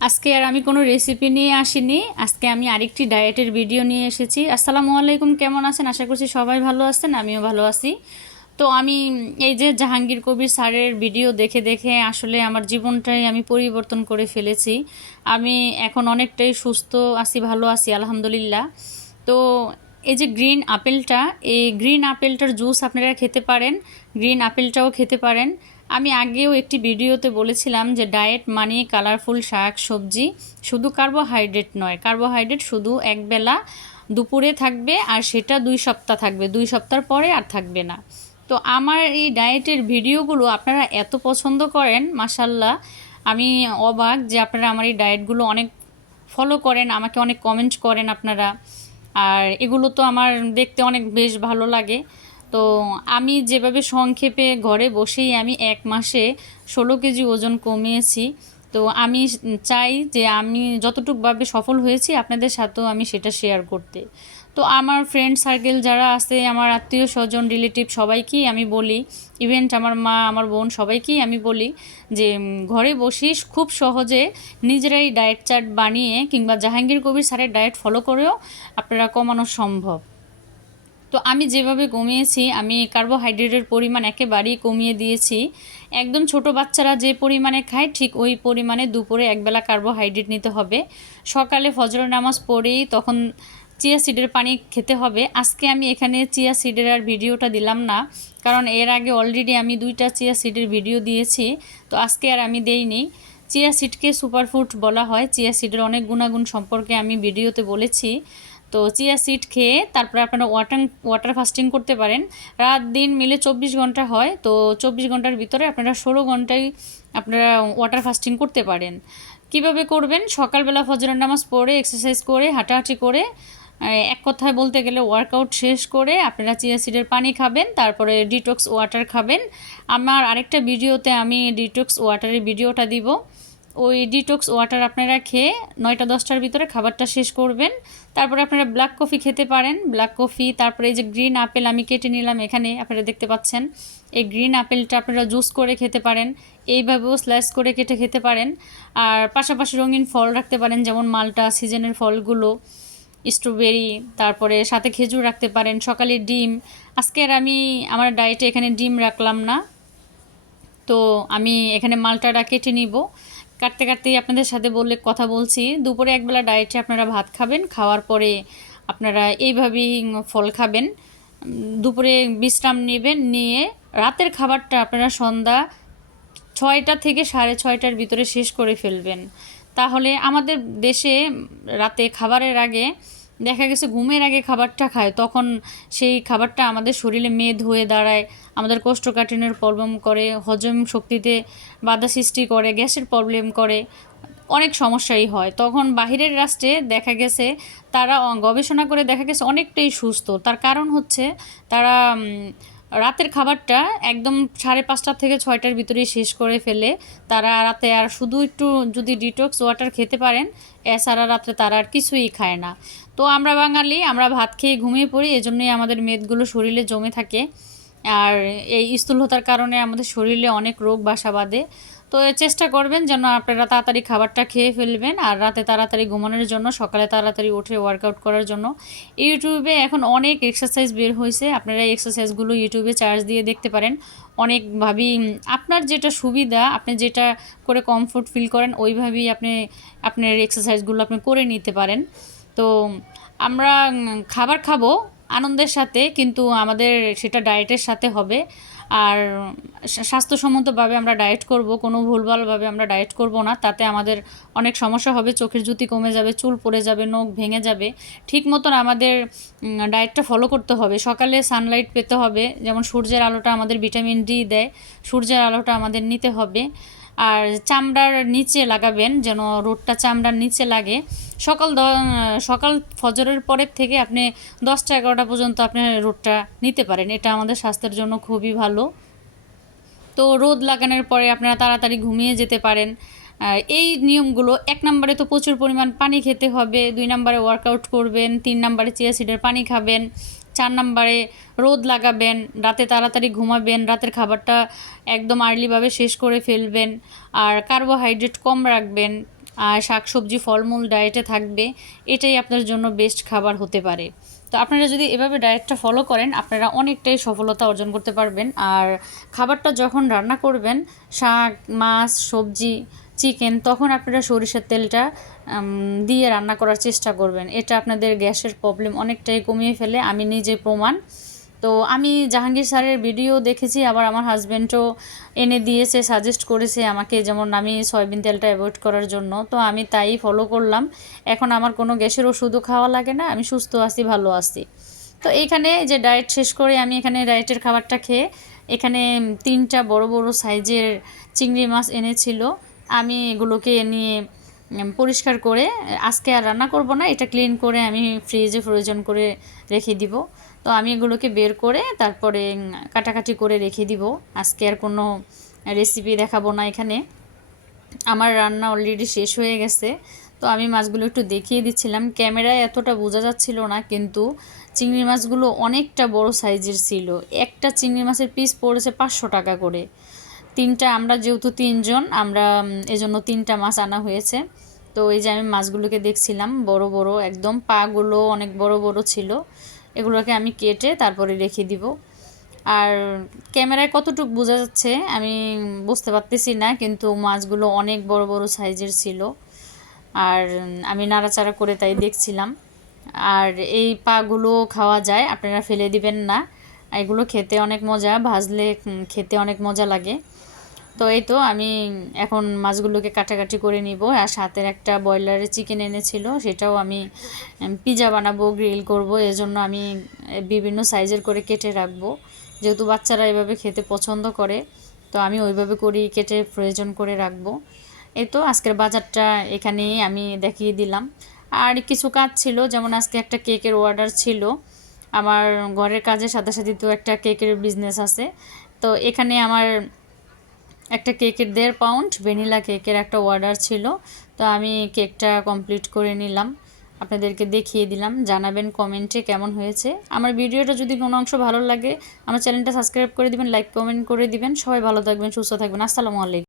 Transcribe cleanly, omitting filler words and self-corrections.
আজকে আর আমি কোনো রেসিপি নিয়ে আসিনি। আজকে আমি আরেকটি ডায়েটের ভিডিও নিয়ে এসেছি। আসসালামু আলাইকুম, কেমন আছেন? আশা করছি সবাই ভালো আছেন, আমিও ভালো আছি। তো আমি এই যে জাহাঙ্গীর কবির স্যারের ভিডিও দেখে দেখে আসলে আমার জীবনটাই আমি পরিবর্তন করে ফেলেছি। আমি এখন অনেকটাই সুস্থ আছি, ভালো আছি আলহামদুলিল্লাহ। তো এই যে গ্রিন আপেলটা, এই গ্রিন আপেলটার জুস আপনারা খেতে পারেন, গ্রিন আপেলটাও খেতে পারেন। আমি আগেও একটি ভিডিওতে বলেছিলাম যে ডায়েট মানে কালারফুল শাক সবজি, শুধু কার্বোহাইড্রেট নয়, কার্বোহাইড্রেট শুধু একবেলা দুপুরে থাকবে আর সেটা 2 সপ্তাহ থাকবে, 2 সপ্তাহ পরে আর থাকবে না। তো আমার এই ডায়েটের ভিডিওগুলো আপনারা এত পছন্দ করেন, মাশাল্লাহ। আমি অবাক যে আপনারা আমার এই ডায়েটগুলো অনেক ফলো করেন, আমাকে অনেক কমেন্ট করেন আপনারা। আর এগুলো তো আমার দেখতে অনেক বেশ ভালো লাগে। তো আমি যেভাবে সংক্ষেপে ঘরে বসেই আমি 1 মাসে 16 কেজি ওজন কমিয়েছি। তো আমি চাই যে আমি যতটুকুভাবে সফল হয়েছি আপনাদের সাথেও আমি সেটা শেয়ার করতে। তো আমার ফ্রেন্ড সার্কেল যারা আছে, আমার আত্মীয় স্বজন রিলেটিভ সবাইকেই আমি বলি, ইভেন্ট আমার মা আমার বোন সবাইকেই আমি বলি যে ঘরে বসেই খুব সহজে নিজেরাই ডায়েট চার্ট বানিয়ে কিংবা জাহাঙ্গীর কবির স্যারের ডায়েট ফলো করেও আপনারা কমানো সম্ভব। তো আমি যেভাবে কমিয়েছি, আমি কার্বোহাইড্রেটের পরিমাণ একেবারেই কমিয়ে দিয়েছি। একদম ছোট বাচ্চারা যে পরিমাণে খায় ঠিক ওই পরিমাণে দুপুরে একবেলা কার্বোহাইড্রেট নিতে হবে। সকালে ফজরের নামাজ পড়েই তখন চিয়া সিডের পানি খেতে হবে। আজকে আমি এখানে চিয়া সিডের আর ভিডিওটা দিলাম না, কারণ এর আগে অলরেডি আমি 2টা চিয়া সিডের ভিডিও দিয়েছি। তো আজকে আর আমি দেইনি। চিয়া সিডকে সুপারফুড বলা হয়, চিয়া সিডের অনেক গুণাগুণ সম্পর্কে আমি ভিডিওতে বলেছি। তো চিয়া সিড খেয়ে তারপরে আপনারা ওয়াটার ফাস্টিং করতে পারেন। রাত দিন মিলে 24 ঘন্টা হয়, তো 24 ঘন্টার ভিতরে আপনারা 16 ঘন্টায় আপনারা ওয়াটার ফাস্টিং করতে পারেন। কিভাবে করবেন? সকালবেলা ফজরের নামাজ পড়ে এক্সারসাইজ করে হাঁটাহাঁটি করে, এক কথায় বলতে গেলে ওয়ার্কআউট শেষ করে আপনারা চিয়া সিডের পানি খাবেন, তারপরে ডিটক্স ওয়াটার খাবেন। আমার আরেকটা ভিডিওতে আমি ডিটক্স ওয়াটারের ভিডিওটা দিব। ওই ডিটক্স ওয়াটার আপনারা খেয়ে 9টা-10টার ভিতরে খাবারটা শেষ করবেন। তারপরে আপনারা ব্ল্যাক কফি খেতে পারেন, ব্ল্যাক কফি। তারপরে এই যে গ্রিন আপেল আমি কেটে নিলাম, এখানে আপনারা দেখতে পাচ্ছেন। এই গ্রিন আপেলটা আপনারা জুস করে খেতে পারেন, এইভাবেও স্লাইস করে কেটে খেতে পারেন। আর পাশাপাশি রঙিন ফল রাখতে পারেন, যেমন মালটা, সিজনের ফলগুলো, স্ট্রবেরি, তারপরে সাথে খেজুর রাখতে পারেন। সকালে ডিম, আজকে আর আমি আমার ডায়েটে এখানে ডিম রাখলাম না। তো আমি এখানে মালটাটা কেটে নিব। কাটতে কাটতেই আপনাদের সাথে কথা বলছি। দুপুরে একবেলা ডায়েটে আপনারা ভাত খাবেন, খাওয়ার পরে আপনারা এইভাবেই ফল খাবেন। দুপুরে বিশ্রাম নেবেন, নিয়ে রাতের খাবারটা আপনারা সন্ধ্যা 6টা থেকে 6:30টার ভিতরে শেষ করে ফেলবেন। তাহলে আমাদের দেশে রাতে খাবারের আগে দেখা গেছে ঘুমের আগে খাবারটা খায়, তখন সেই খাবারটা আমাদের শরীরে মেদ হয়ে দাঁড়ায়, আমাদের কোষ্ঠকাঠিন্যের প্রবলেম করে, হজম শক্তিতে বাধা সৃষ্টি করে, গ্যাসের প্রবলেম করে, অনেক সমস্যাই হয়। তখন বাহিরের রাষ্ট্রে দেখা গেছে তারা গবেষণা করে দেখা গেছে অনেকটাই সুস্থ। তার কারণ হচ্ছে তারা রাতের খাবারটা একদম 5:30 থেকে 6টার ভিতরেই শেষ করে ফেলে। তারা রাতে আর শুধু একটু যদি ডিটক্স ওয়াটার খেতে পারেন, এছাড়া রাত্রে তারা আর কিছুই খায় না। তো আমরা বাঙালি, আমরা ভাত খেয়ে ঘুমিয়ে পড়ি, এজন্যই আমাদের মেদগুলো শরীরে জমে থাকে। আর এই স্থূলতার কারণে আমাদের শরীরে অনেক রোগ বাসা বাঁধে। তো চেষ্টা করবেন যেন আপনারা তাড়াতাড়ি খাবারটা খেয়ে ফেলবেন, আর রাতে তাড়াতাড়ি ঘুমানোর জন্য, সকালে তাড়াতাড়ি উঠে ওয়ার্কআউট করার জন্য। ইউটিউবে এখন অনেক এক্সারসাইজ বের হয়েছে, আপনারা এই এক্সারসাইজগুলো ইউটিউবে চার্জ দিয়ে দেখতে পারেন। অনেকভাবেই আপনার যেটা সুবিধা, আপনি যেটা করে কমফোর্ট ফিল করেন ওইভাবেই আপনি আপনার এক্সারসাইজগুলো আপনি করে নিতে পারেন। তো আমরা খাবার খাবো আনন্দের সাথে, কিন্তু আমাদের সেটা ডায়েটের সাথে হবে। আর স্বাস্থ্যসম্মতভাবে আমরা ডায়েট করব, কোনো ভুলভালভাবে আমরা ডায়েট করব না, তাতে আমাদের অনেক সমস্যা হবে। চোখের জ্যোতি কমে যাবে, চুল পড়ে যাবে, নখ ভেঙে যাবে। ঠিক মতন আমাদের ডায়েটটা ফলো করতে হবে। সকালে সানলাইট পেতে হবে, যেমন সূর্যের আলোটা আমাদের ভিটামিন ডি দেয়, সূর্যের আলোটা আমাদের নিতে হবে। আর চামড়ার নিচে লাগাবেন, যেন রোদটা চামড়ার নিচে লাগে। সকাল ফজরের পরের থেকে আপনি 10টা-11টা পর্যন্ত আপনি রোদটা নিতে পারেন, এটা আমাদের স্বাস্থ্যের জন্য খুবই ভালো। তো রোদ লাগানোর পরে আপনারা তাড়াতাড়ি ঘুমিয়ে যেতে পারেন। এই নিয়মগুলো, 1 নম্বরে তো প্রচুর পরিমাণ পানি খেতে হবে, 2 নম্বরে ওয়ার্কআউট করবেন, 3 নম্বরে চিয়া সিডের পানি খাবেন, 4 নম্বরে রোদ লাগাবেন, রাতে তাড়াতাড়ি ঘুমাবেন, রাতের খাবারটা একদম আর্লিভাবে শেষ করে ফেলবেন, আর কার্বোহাইড্রেট কম রাখবেন। আর শাকসবজি ফলমূল ডায়েটে থাকবে, এটাই আপনার জন্য বেস্ট খাবার হতে পারে। তো আপনারা যদি এভাবে ডায়েটটা ফলো করেন আপনারা অনেকটাই সফলতা অর্জন করতে পারবেন। আর খাবারটা যখন রান্না করবেন, শাক, মাছ, সবজি, চিকেন, তখন আপনারা সরিষার তেলটা দিয়ে রান্না করার চেষ্টা করবেন। এটা আপনাদের গ্যাসের প্রবলেম অনেকটাই কমিয়ে ফেলে, আমি নিজে প্রমাণ। তো আমি জাহাঙ্গীর স্যারের ভিডিও দেখেছি, আবার আমার হাজব্যান্ডও এনে দিয়েছে, সাজেস্ট করেছে আমাকে, যেমন আমি সয়াবিন তেলটা অ্যাভয়েড করার জন্য। তো আমি তাই ফলো করলাম। এখন আমার কোনো গ্যাসের ওষুধও খাওয়া লাগে না, আমি সুস্থ আছি, ভালো আছি। তো এইখানে যে ডায়েট শেষ করে আমি এখানে ডায়েটের খাবারটা খেয়ে এখানে 3টা বড় বড় সাইজের চিংড়ি মাছ এনেছিল। আমি এগুলোকে নিয়ে পরিষ্কার করে আজকে আর রান্না করব না, এটা ক্লিন করে আমি ফ্রিজে ফ্রোজেন করে রেখে দিব। তো আমি এগুলোকে বের করে তারপরে কাটাকাটি করে রেখে দিব। আজকে আর কোনো রেসিপি দেখাবো না এখানে, আমার রান্না অলরেডি শেষ হয়ে গেছে। তো আমি মাছগুলো একটু দেখিয়ে দিচ্ছিলাম, ক্যামেরায় এতটা বোঝা যাচ্ছিল না, কিন্তু চিংড়ি মাছগুলো অনেকটা বড় সাইজের ছিল। একটা চিংড়ি মাছের পিস পড়েছে 500 টাকা করে। আমরা যেহেতু 3 জন, আমরা এজন্য 3টা মাছ আনা হয়েছে। তো এই যে আমি মাছগুলোকে দেখছিলাম, বড় বড় একদম, পাগুলো অনেক বড় বড় ছিল। এগুলোকে আমি কেটে তারপরে রেখে দিব। আর ক্যামেরায় কতটুকু বোঝা যাচ্ছে আমি বুঝতে পারতেছি না, কিন্তু মাছগুলো অনেক বড় বড় সাইজের ছিল। আর আমি নাড়াচাড়া করে তাই দেখছিলাম। আর এই পাগুলো খাওয়া যায়, আপনারা ফেলে দিবেন না, এগুলো খেতে অনেক মজা, ভাজলে খেতে অনেক মজা লাগে। তো এই তো আমি এখন মাছগুলোকে কাটাকাটি করে নিব। আর সাথে একটা ব্রয়লারের চিকেন এনেছিল, সেটাও আমি পিৎজা বানাবো, গ্রিল করব, এজন্য আমি বিভিন্ন সাইজের করে কেটে রাখবো। যেহেতু বাচ্চারা এভাবে খেতে পছন্দ করে, তো আমি ওইভাবে করেই কেটে প্রয়োজন করে রাখবো। এই তো আজকের বাজারটা এখানেই আমি দেখিয়ে দিলাম। আর কিছু কাজ ছিল, যেমন আজকে একটা কেকের অর্ডার ছিল। আমার ঘরের কাজের সাথে সাথে তো একটা কেকের বিজনেস আছে। তো এখানে আমার একটা কেকের 1.5 পাউন্ড ভ্যানিলা কেকের একটা অর্ডার ছিল। তো আমি কেকটা কমপ্লিট করে নিলাম, আপনাদেরকে দেখিয়ে দিলাম। জানাবেন কমেন্টে কেমন হয়েছে। আমার ভিডিওটা যদি কোনো অংশ ভালো লাগে আমার চ্যানেলটা সাবস্ক্রাইব করে দিবেন, লাইক কমেন্ট করে দিবেন। সবাই ভালো থাকবেন, সুস্থ থাকবেন। আসসালামু আলাইকুম।